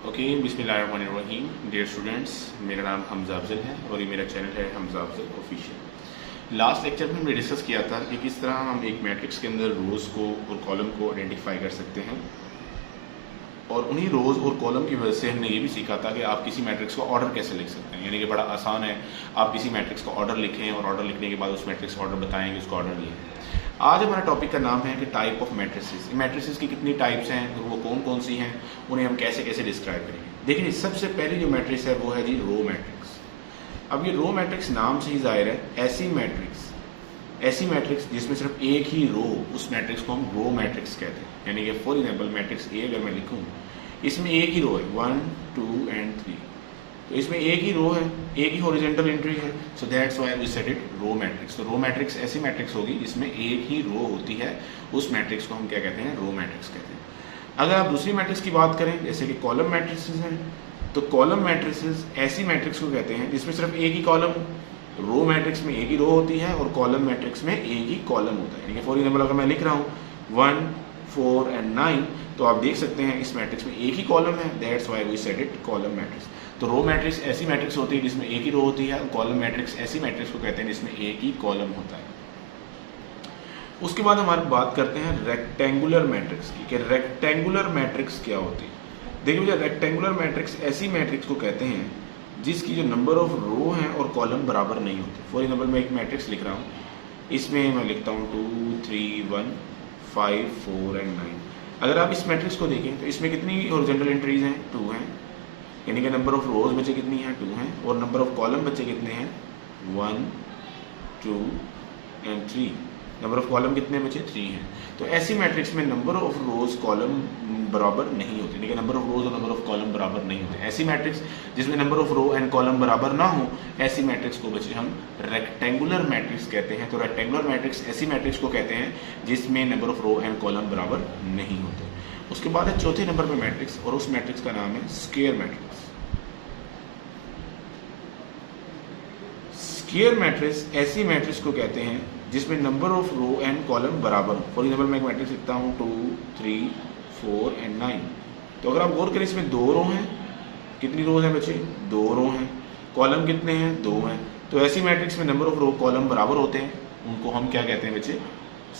Okay, बिस्मिल्लाहिर्रहमानिर्रहीम। Dear students, मेरा नाम हमजा अफजल है और ये मेरा चैनल है Hamza Afzal official. Last lecture में हमने डिस्कस किया था कि किस तरह हम एक मैट्रिक्स के अंदर रोज़ को और कॉलम को आइडेंटिफाई कर सकते हैं, और उन्हीं रोज़ और कॉलम की वजह से हमने ये भी सीखा था कि आप किसी मैट्रिक्स को ऑर्डर कैसे लिख सकते हैं। यानी कि बड़ा आसान है, आप किसी मैट्रिक्स का ऑर्डर लिखें और ऑर्डर लिखने के बाद उस मैट्रिक्स का ऑर्डर बताएंगे, उसका ऑर्डर लिखें। आज हमारा टॉपिक का नाम है कि टाइप ऑफ मैट्रिसेस। मैट्रिसेस की कितनी टाइप्स हैं, वो कौन कौन सी हैं, उन्हें हम कैसे कैसे डिस्क्राइब करेंगे। देखिए, सबसे पहली जो मैट्रिक्स है वो है जी रो मैट्रिक्स। अब ये रो मैट्रिक्स नाम से ही जाहिर है, ऐसी मैट्रिक्स जिसमें सिर्फ एक ही रो, उस मैट्रिक्स को हम रो मैट्रिक्स कहते हैं। यानी कि फॉर एग्जाम्पल मैट्रिक्स ए अगर मैं लिखूं, इसमें एक ही रो है 1 2 एंड 3, तो इसमें एक ही रो है, एक ही हॉरिजॉन्टल एंट्री है, so that's why we said it row matrix. तो रो मैट्रिक्स ऐसी मैट्रिक्स होगी जिसमें एक ही रो होती है, उस मैट्रिक्स को हम क्या कहते हैं, रो मैट्रिक्स कहते हैं। अगर आप दूसरी मैट्रिक्स की बात करें, जैसे कि कॉलम मैट्रिक्स हैं, तो कॉलम मैट्रिक्स ऐसी मैट्रिक्स को कहते हैं जिसमें सिर्फ एक ही कॉलम, रो मैट्रिक्स में एक ही रो होती है और कॉलम मैट्रिक्स में एक ही कॉलम होता है। यानी कि फॉर एग्जाम्पल अगर मैं लिख रहा हूँ 1 4 एंड 9, तो आप देख सकते हैं इस मैट्रिक्स में एक ही कॉलम है, that's why we said it column matrix. तो रो मैट्रिक्स ऐसी मैट्रिक्स होती है जिसमें एक ही रो होती है, और कॉलम मैट्रिक्स ऐसी मैट्रिक्स को कहते हैं जिसमें एक ही कॉलम होता है। उसके बाद हमारी बात करते हैं रेक्टेंगुलर मैट्रिक्स की, कि रेक्टेंगुलर मैट्रिक्स क्या होती है। देखिए भैया, रेक्टेंगुलर मैट्रिक्स ऐसी मैट्रिक्स को कहते हैं जिसकी जो नंबर ऑफ रो हैं और कॉलम बराबर नहीं होते। फॉर एग्जाम्पल मैं एक मैट्रिक्स लिख रहा हूँ, इसमें मैं लिखता हूँ 2 3 1 5 4 एंड 9। अगर आप इस मैट्रिक्स को देखें तो इसमें कितनी हॉरिजॉन्टल एंट्रीज हैं, 2 हैं। यानी कि नंबर ऑफ रोज बचे कितनी हैं, 2 हैं, और नंबर ऑफ कॉलम बचे कितने हैं, 1 2 एंड 3। नंबर ऑफ कॉलम कितने बचे, 3 हैं। तो ऐसी मैट्रिक्स में नंबर ऑफ रोज कॉलम बराबर नहीं होते, लेकिन नंबर ऑफ रोज और नंबर ऑफ कॉलम बराबर नहीं होते। ऐसी मैट्रिक्स जिसमें number of row and column बराबर ना हो, ऐसी मैट्रिक्स को बच्चे हम रेक्टेंगुलर मैट्रिक्स कहते हैं। तो रेक्टेंगुलर मैट्रिक्स ऐसी मैट्रिक्स को कहते हैं जिसमें number of row and column बराबर नहीं होते। उसके बाद है चौथे नंबर पर मैट्रिक्स, और उस मैट्रिक्स का नाम है स्क्वायर मैट्रिक्स। स्क्वायर मैट्रिक्स ऐसी मैट्रिक्स को कहते हैं जिसमें number of row and column बराबर हो। फॉर एग्जाम्पल मैं एक मैट्रिक्स लिखता हूँ 2 3 4 एंड 9। तो अगर आप गौर करें, इसमें 2 रो हैं, कितनी रोज हैं बच्चे, 2 रो हैं, कॉलम कितने हैं, 2 हैं। तो ऐसी मैट्रिक्स में नंबर ऑफ रो कॉलम बराबर होते हैं, उनको हम क्या कहते हैं बच्चे,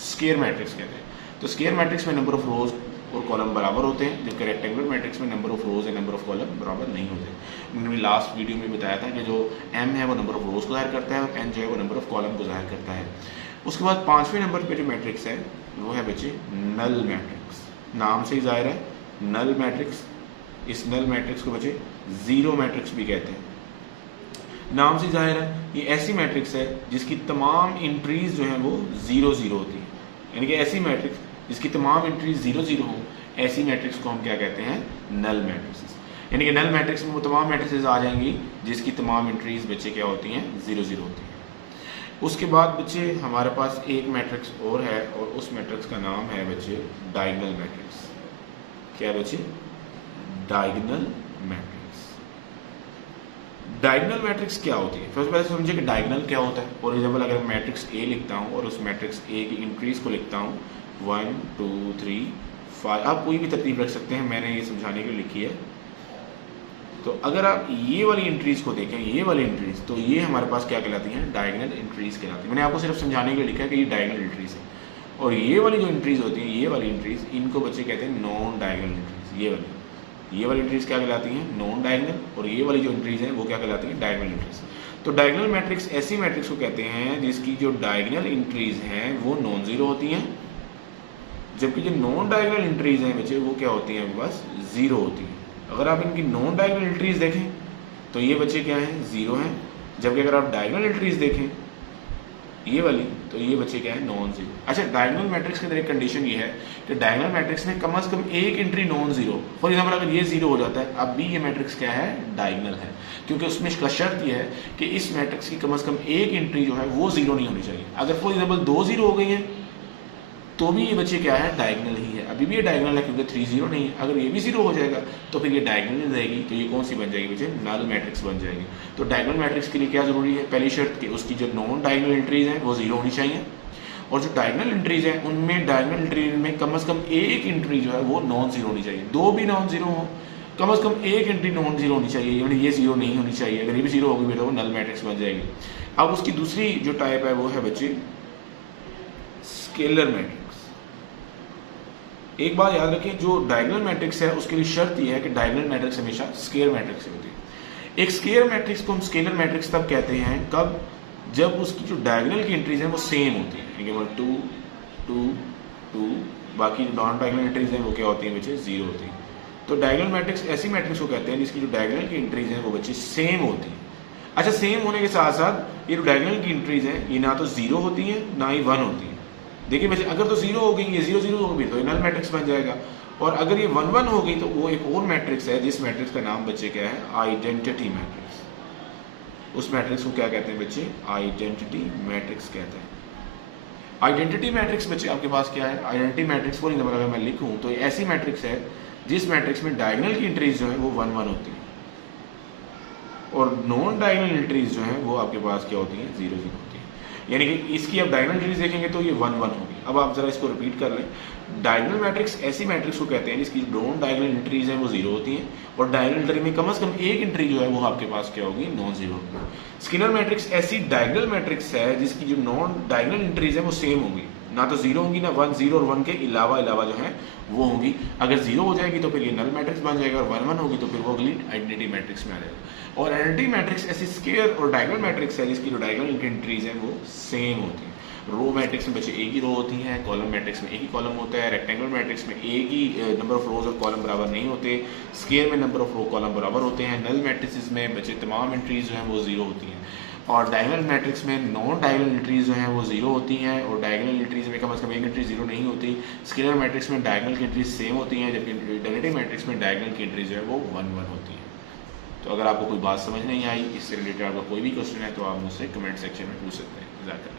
स्क्वायर मैट्रिक्स कहते हैं। तो स्क्वायर मैट्रिक्स में नंबर ऑफ रोज और कॉलम बराबर होते हैं, जबकि रेक्टेंगुलर मैट्रिक्स में number of rose and number of column बराबर नहीं होते। मैंने लास्ट वीडियो में बताया था कि जो m है वो नंबर ऑफ रोज को जाहिर करता है, और n जो है वो नंबर ऑफ कॉलम को जाहिर करता है। उसके बाद 5वें नंबर पे जो मैट्रिक्स है वो है बच्चे नल मैट्रिक्स। नाम से ही जाहिर है, नल मैट्रिक्स। इस नल मैट्रिक्स को बच्चे जीरो मैट्रिक्स भी कहते हैं। नाम से जाहिर है, ये ऐसी मैट्रिक्स है जिसकी तमाम एंट्रीज जो हैं वो 0 0 होती है। यानी कि ऐसी मैट्रिक्स जिसकी तमाम एंट्रीज 0 0 हो, ऐसी मैट्रिक्स को हम क्या कहते हैं, नल मैट्रिक्स। यानी कि नल मैट्रिक्स में वो तमाम मैट्रिक्स आ जाएंगी जिसकी तमाम एंट्रीज बच्चे क्या होती हैं, 0 0 होती हैं। उसके बाद बच्चे हमारे पास एक मैट्रिक्स और है, और उस मैट्रिक्स का नाम है बच्चे डायगोनल मैट्रिक्स। क्या बच्चे, डायगोनल मैट्रिक्स। डायगोनल मैट्रिक्स क्या होती है, सबसे पहले समझिए कि डायगोनल क्या होता है। फॉर एग्जाम्पल अगर मैट्रिक्स ए लिखता हूँ और उस मैट्रिक्स ए की एंट्रीज को लिखता हूँ 1 2 3 5, आप कोई भी तरतीब रख सकते हैं, मैंने ये समझाने के लिए लिखी है। तो अगर आप ये वाली एंट्रीज को देखें, ये वाली एंट्रीज, तो ये हमारे पास क्या कहलाती हैं, डायगोनल एंट्रीज कहलाती है। मैंने आपको सिर्फ समझाने के लिए लिखा है कि ये डायगोनल एंट्रीज है। और ये वाली जो एंट्रीज होती हैं, ये वाली एंट्रीज, इनको बच्चे कहते हैं नॉन डायगोनल एंट्रीज। ये वाली एंट्रीज क्या कहलाती हैं, नॉन डायगोनल, और ये वाली जो एंट्रीज हैं वो क्या कहलाती हैं, डायगोनल एंट्रीज। तो डायगोनल मैट्रिक्स ऐसी मैट्रिक्स को कहते हैं जिसकी जो डायगोनल एंट्रीज हैं वो नॉन जीरो होती हैं, जबकि जो नॉन डायगोनल एंट्रीज हैं बच्चे वो क्या होती हैं, बस जीरो होती हैं। अगर आप इनकी नॉन डायगोनल एंट्रीज देखें तो ये बच्चे क्या हैं, 0 हैं, जबकि अगर आप डायगोनल एंट्रीज देखें ये वाली, तो ये बच्चे क्या है, नॉन जीरो। अच्छा, डायगोनल मैट्रिक्स के अंदर एक कंडीशन ये है कि डायगोनल मैट्रिक्स में कम से कम एक entry non zero. For example अगर ये 0 हो जाता है, अब भी ये मैट्रिक्स क्या है, डायगोनल है, क्योंकि उसमें इसका शर्त ये है कि इस मैट्रिक्स की कम से कम एक एंट्री जो है वो 0 नहीं होनी चाहिए। अगर फॉर एग्जाम्पल 2 0 हो गई है तो भी ये बच्चे क्या है, डायगोनल ही है। अभी भी ये डायगोनल है क्योंकि 3 0 नहीं है। अगर ये भी 0 हो जाएगा तो फिर ये डायगोनल रहेगी, तो ये कौन सी बन जाएगी बच्चे, नल मैट्रिक्स बन जाएगी। तो डायगोनल मैट्रिक्स के लिए क्या जरूरी है, पहली शर्त कि उसकी जो नॉन डायगोनल एंट्रीज हैं वो 0 होनी चाहिए, और जो डायगोनल एंट्रीज हैं उनमें डायगोनल एंट्री में कम से कम एक एंट्री जो है वो नॉन जीरो होनी चाहिए। 2 भी नॉन जीरो हो कम से कम एक एंट्री नॉन जीरो होनी चाहिए, यानी ये जीरो नहीं होनी चाहिए। अगर ये भी जीरो होगी बेटा वो नल मैट्रिक्स बन जाएगी। अब उसकी दूसरी जो टाइप है वो है बच्चे स्केलर मैट्रिक्स। एक बात याद रखें, जो डायगोनल मैट्रिक्स है उसके लिए शर्त यह है कि डायगोनल मैट्रिक्स हमेशा स्केलर मैट्रिक्स होती है। एक स्केलर मैट्रिक्स को हम स्केलर मैट्रिक्स तब कहते हैं कब, जब उसकी जो डायगोनल की एंट्रीज हैं वो सेम होती हैं, 2 2 2, बाकी जो नॉन डायगोनल एंट्रीज हैं वो क्या होती हैं बच्चे, जीरो होती हैं। तो डायगोनल मैट्रिक्स ऐसी मैट्रिक्स को कहते हैं जिसकी जो डायगोनल की एंट्रीज हैं वो बच्चे सेम होती हैं। अच्छा, सेम होने के साथ साथ ये जो डायगोनल की एंट्रीज हैं ये ना तो जीरो होती हैं ना ही 1 होती हैं। देखिए बच्चे, अगर तो जीरो हो गई, ये 0 0 हो गई तो ये नल मैट्रिक्स बन जाएगा, और अगर ये 1 1 हो गई तो वो एक और मैट्रिक्स है जिस मैट्रिक्स का नाम बच्चे क्या है, आइडेंटिटी मैट्रिक्स। उस मैट्रिक्स को क्या कहते हैं बच्चे, आइडेंटिटी मैट्रिक्स कहते हैं। आइडेंटिटी मैट्रिक्स बच्चे आपके पास क्या है, आइडेंटिटी मैट्रिक्स को अगर मैं लिखूं तो ये ऐसी मैट्रिक्स है जिस मैट्रिक्स में डायगोनल की एंट्रीज जो है वो 1 1 होती है, और नॉन डायगोनल एंट्रीज जो है वो आपके पास क्या होती है, 0 0 होती है। यानी कि इसकी आप डायगोनल एंट्रीज देखेंगे तो ये 1 1 होगी। अब आप जरा इसको रिपीट कर लें, डायगोनल मैट्रिक्स ऐसी मैट्रिक्स को कहते हैं जिसकी नॉन डायगोनल एंट्रीज हैं वो 0 होती हैं, और डायगोनल एंट्री में कम से कम एक एंट्री जो है वो आपके पास क्या होगी, नॉन जीरो होगी। स्केलर मैट्रिक्स ऐसी डायगोनल मैट्रिक्स है जिसकी जो नॉन डायगोनल एंट्रीज है वो सेम होगी, ना तो 0 होंगी ना 1 0 और 1 के अलावा जो है वो होंगी। अगर 0 हो जाएगी तो फिर ये नल मैट्रिक्स बन जाएगा, और 1 1 होगी तो फिर वो अगली आइडेंटिटी मैट्रिक्स में आ जाएगा। और आइडेंटिटी मैट्रिक्स ऐसी स्केलर और डायगोनल मैट्रिक्स है जिसकी जो डायगोनल एंट्रीज हैं वो सेम होती हैं। रो मैट्रिक्स में बच्चे एक ही रो होती हैं, कॉलम मैट्रिक्स में एक ही कॉलम होता है, रेक्टेंगुलर मैट्रिक्स में एक ही नंबर ऑफ रोज और कॉलम बराबर नहीं होते, स्केयर में नंबर ऑफ रो कॉलम बराबर होते हैं। नल मैट्रिक्स में बच्चे तमाम एंट्रीज जो हैं वो 0 होती हैं, और डायगोनल मैट्रिक्स में नॉन डायगोनल एंट्रीज जो हैं वो 0 होती हैं, और डायगोनल एंट्रीज में कम से कम एक एंट्री 0 नहीं होती। स्केलर मैट्रिक्स में डायगोनल की एंट्रीज सेम होती हैं, जबकि आइडेंटिटी मैट्रिक्स में डायगोनल की एंट्रीज जो है वो 1 1 होती है। तो अगर आपको कोई बात समझ नहीं आई, इससे रिलेटेड आपका कोई भी क्वेश्चन है तो आप मुझसे कमेंट सेक्शन में पूछ सकते हैं।